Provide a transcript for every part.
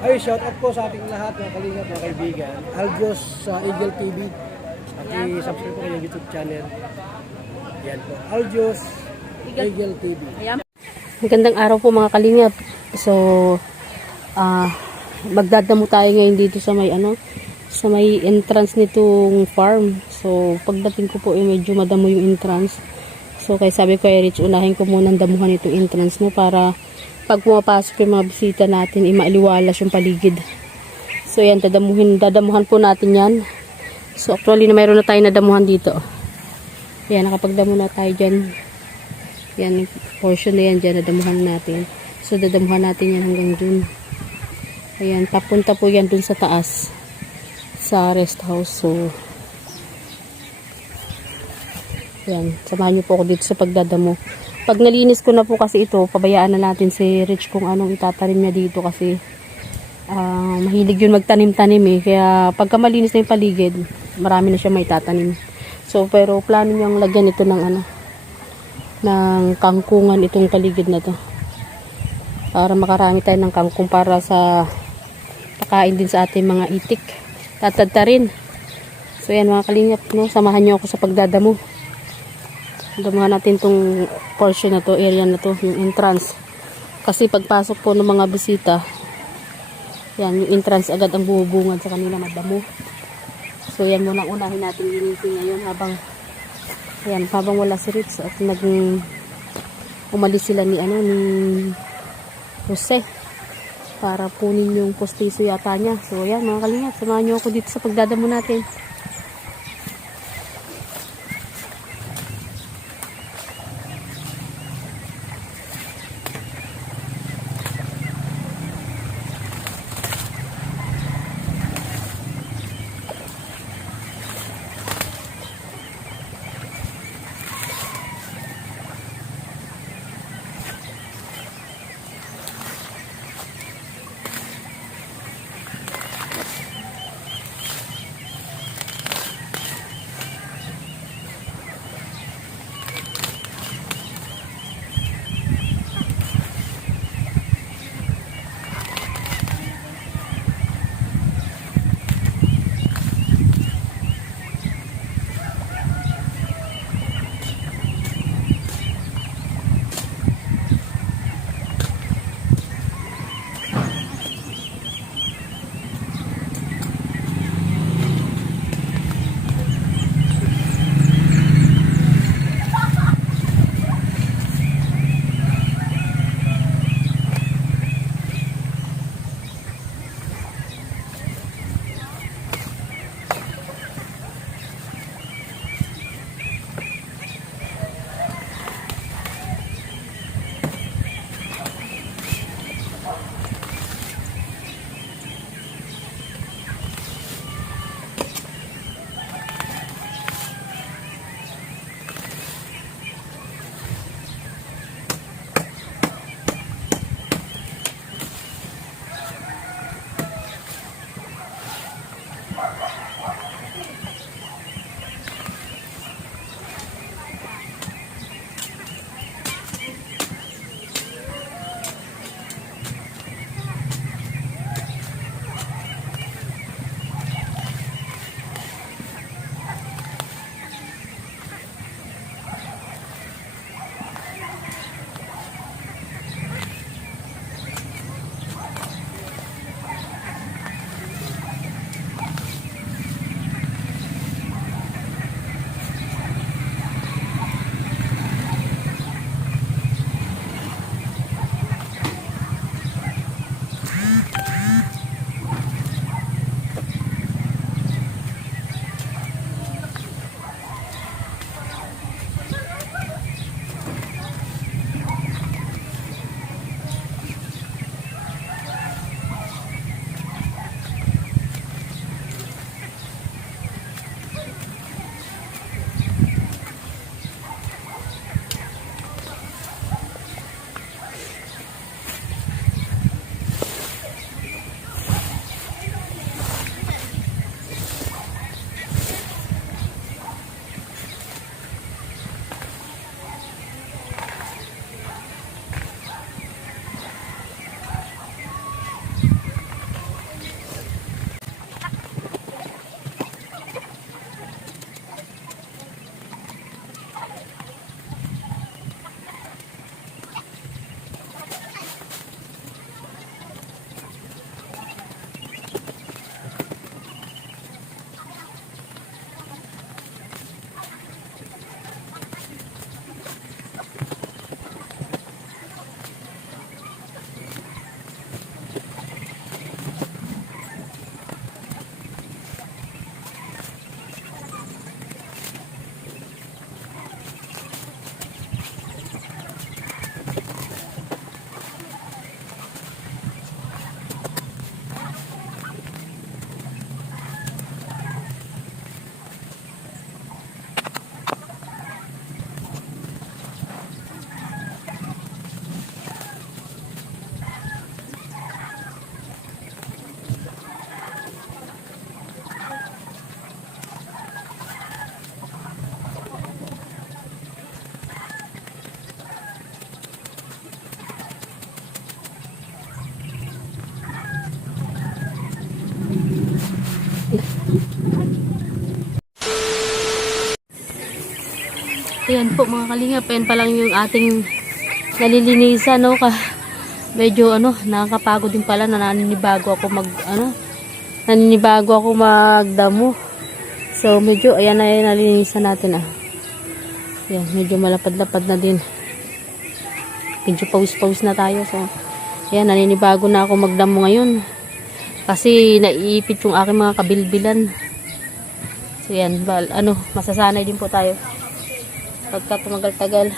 Ay, shout out po sa ating lahat mga kalingap, mga kaibigan. Algios sa Eagle TV. At i-subscribe po kayong YouTube channel. Yan po. Algios Eagle TV. Magandang araw po mga kalingap. So, magdadamo tayo ngayon dito sa may sa may entrance nitong farm. So, pagdating ko po medyo madamo yung entrance. So, kaya sabi ko Rich, unahin ko muna ang damuhan itong entrance no para pag pumapasok yung mga bisita natin, maaliwalas yung paligid. So, yan, dadamuhan po natin yan. So, actually, mayroon na tayo na damuhan dito. Yan, nakapagdamo na tayo dyan. Yan, portion na yan dyan, nadamuhan natin. So, dadamuhan natin yan hanggang dun. Ayan, papunta po yan dun sa taas. Sa rest house. So, yan, samahan nyo po ako dito sa pagdadamo. Pag nalinis ko na po kasi ito, pabayaan na natin si Rich kung anong itatanim niya dito kasi mahilig yun magtanim-tanim eh. Kaya pagka malinis na yung paligid, marami na siya may tatanim. So, pero plano niyang lagyan ito ng ng kangkungan itong paligid na to. Para makarami tayo ng kangkong para sa pakain din sa ating mga itik. Tatadta rin. So, yan mga kalingap, no? Samahan niyo ako sa pagdadamo. Damuhan natin tong portion na to, area na to, yung entrance. Kasi pagpasok po ng mga bisita, yan, yung entrance agad ang bumubungad sa kanila, madamo. So yan muna unahin natin linisin ngayon habang wala si Rich at umalis sila ni Jose para punin yung postiso yata niya. So yan mga kalingap, samahan niyo ako dito sa pagdadamo natin. Ayan po mga kalingap, ayan pa lang yung ating nalilinisan, no? Medyo nakakapagod din pala na naninibago ako magdamo. So medyo ayan na yung nalilinisan natin Ayan, medyo malapad-lapad na din. Medyo pawis-pawis na tayo. So ayan, naninibago na ako magdamo ngayon. Kasi naiipit yung aking mga kabilbilan. So yan, masasanay din po tayo pagka tumagal-tagal.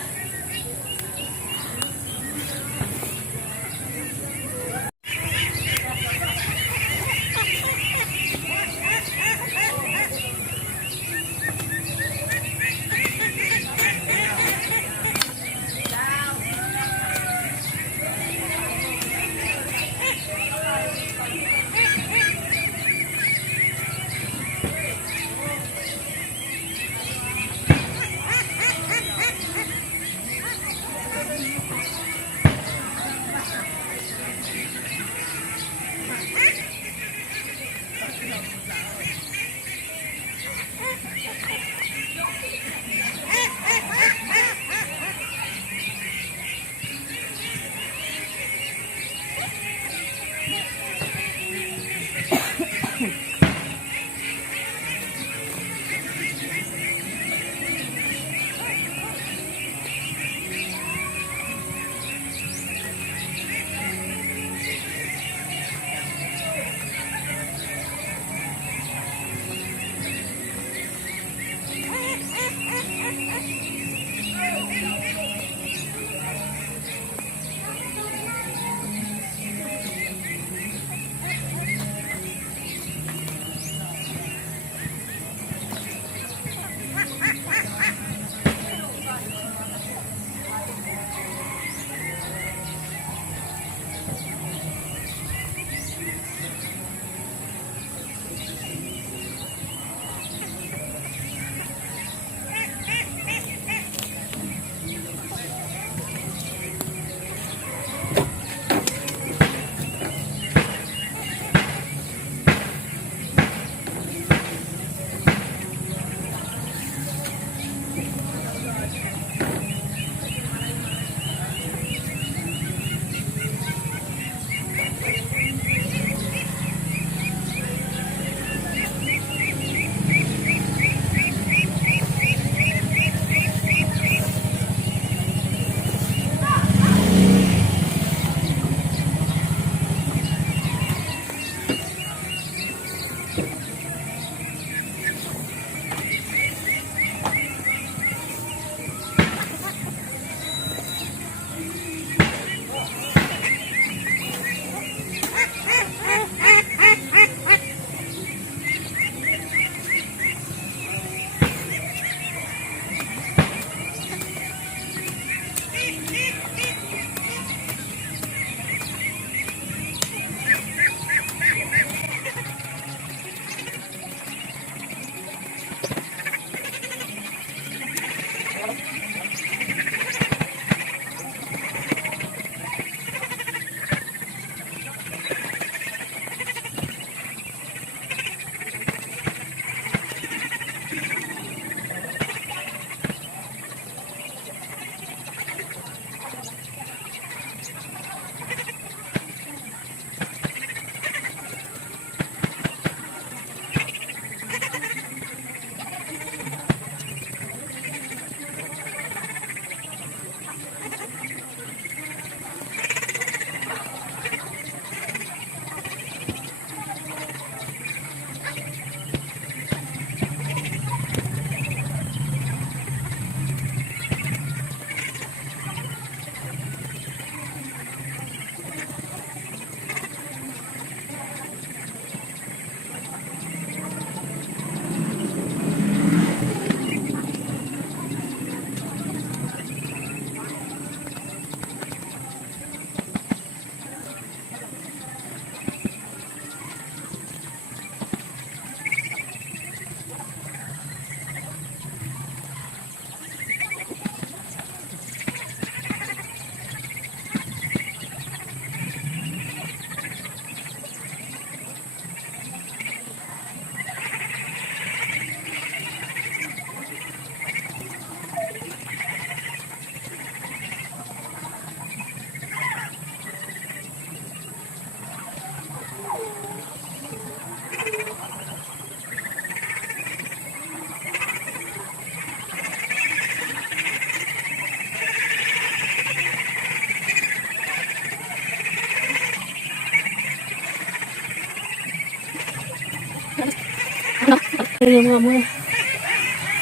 Yung mga mo.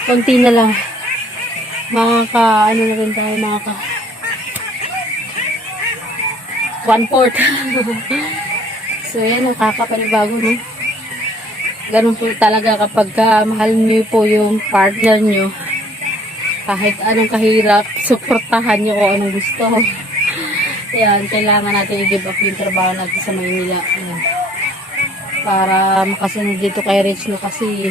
Konti na lang. Ano na rin tayo, 1/4. So, yan, nakakapanibago, no? Ganun po talaga kapag mahal niyo po yung partner niyo. Kahit anong kahirap, suportahan niyo kung anong gusto. Yan, kailangan natin i-give up yung trabaho natin sa Maynila. Yan. Para makasunod dito kay Rich, no? Kasi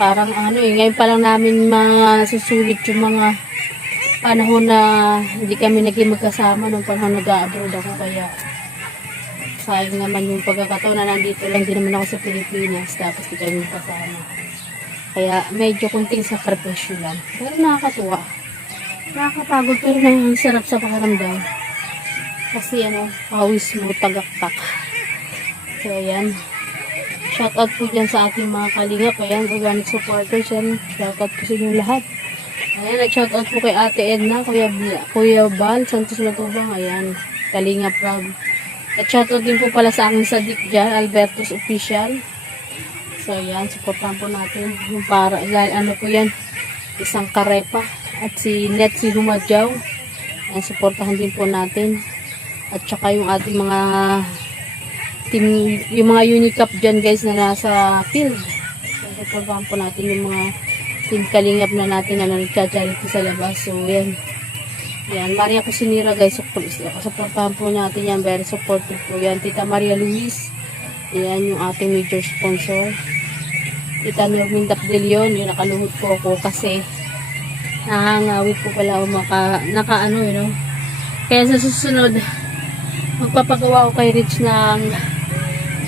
parang ngayon pa lang namin masusulit yung mga panahon na hindi kami naging magkasama nung panahon nag-a-abroad ako, kaya sayang naman yung pagkakataon na nandito lang din naman ako sa Pilipinas tapos di kami kasama. Kaya medyo kunting sakripisyo lang. Pero nakakatuwa. Nakakapagod pero ang sarap sa pakiramdam. Kasi pawis mo tagaktak. So ayan. Shoutout po dyan sa ating mga kalingap. Ayan, organic supporters yan. Shoutout po sa inyong lahat. Ayan, nag-shoutout po kay Ate Edna, Kuya Bal, Santos Matubang. Ayan, Kalingap Rob. At shoutout din po pala sa aking sadik dyan, Albertus Official. So, ayan, supportan po natin. Yung para, po yan, isang karepa. At si Netsi Humadjaw. Ayan, supportahan din po natin. At saka yung ating mga team, yung mga Unicap dyan guys na nasa field. So, supportahan po natin yung mga team Kalingap na natin na nagcha-charity sa labas. So, yan. Yan, Maria Cusinera guys, supportahan po natin yan, very supportive po yan. Tita Maria Luis, yan yung ating major sponsor. Tita Normin Dapdelion, yung nakaluhod po ako kasi nahangawit po pala ako kaya sa susunod magpapagawa ko kay Rich ng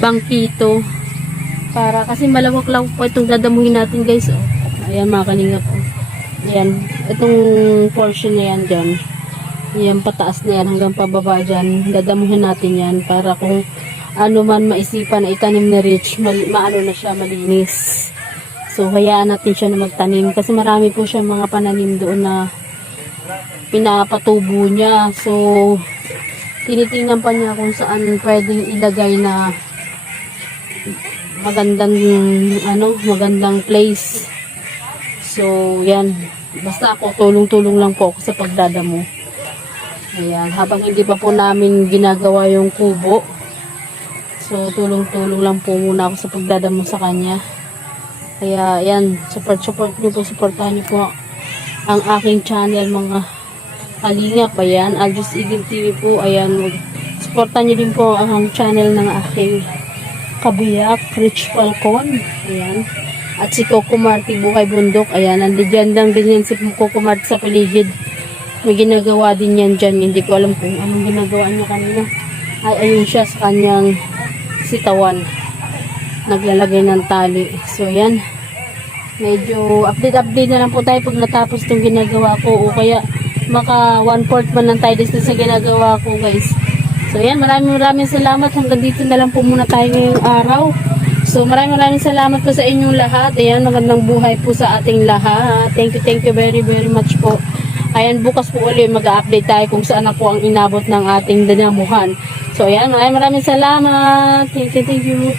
bangkito para kasi malawak lang po itong dadamuhin natin guys. Ayan mga Kalingap po. Ayan, itong portion na yan dyan. Yan, pataas na yan hanggang pababa dyan. Dadamuhin natin yan para kung ano man maisipan na itanim na Rich, maano na siya, malinis. So, hayaan natin siya na magtanim. Kasi marami po siya mga pananim doon na pinapatubo niya. So, tinitingnan pa niya kung saan pwedeng ilagay na magandang place. So, yan. Basta ako, tulong-tulong lang po ako sa pagdadamo. Ayan. Habang hindi pa po namin ginagawa yung kubo. So, tulong-tulong lang po muna ako sa pagdadamo sa kanya. Kaya, yan. Support nyo po. Supportahan nyo po ang aking channel, mga Kalingap. Ayan. Aljus Eagle TV po. Ayan. Supportahan nyo din po ang channel ng aking kabiyak, Rich Falcon. Ayan. At si Coco Marty Buhay Bundok. Ayan, nandiyan lang din yan si Coco Marty sa paligid. May ginagawa din yan dyan. Hindi ko alam kung anong ginagawa niya kanina. Ay, ayun siya sa kanyang sitawan. Naglalagay ng tali. So, yan. Medyo update na lang po tayo pag natapos itong ginagawa ko. O kaya, maka 1/4 man lang tayo dito sa ginagawa ko, guys. So, yan. Maraming salamat. Hanggang dito na lang po muna tayo ngayong araw. So, maraming salamat po sa inyong lahat. Ayan, magandang buhay po sa ating lahat. Thank you very much po. Ayan, bukas po ulit mag-update tayo kung saan na po ang inabot ng ating danamuhan. So, ayan, maraming salamat. Thank you.